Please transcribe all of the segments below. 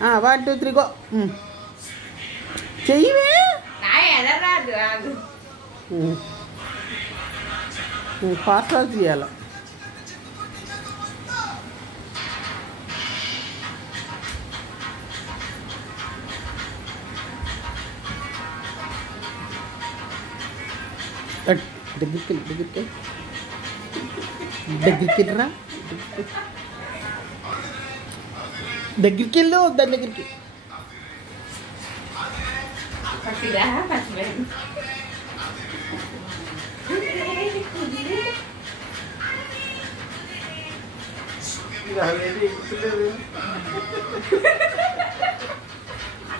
1 2 3 go చెయ్యవే fast fast చేయాల దగ్గరికి రా దగ్గరికి వెళ్ళు దాని దగ్గరికి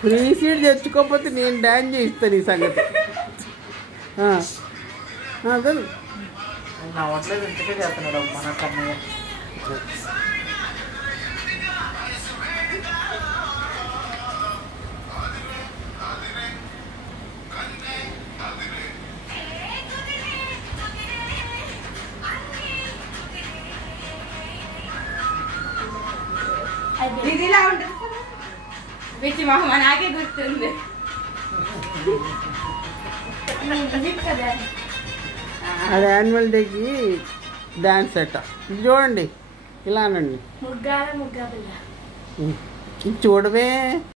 ఫ్రీ సీట్ తెచ్చుకోకపోతే నేను డాన్స్ చేయిస్తాను ఈ సంగతి నవ్వట్లేదు ఇంతకే చేస్తున్నాడు మన కన్నయ్య ఇదిలా ఉంటుంది పిచ్చి మొహం నాకే గుర్తుంది అది యాన్యువల్ డేకి డాన్స్ సెట్ ఇది చూడండి ఇలా అనండి ముగ్గాల ముగ్గా చూడవే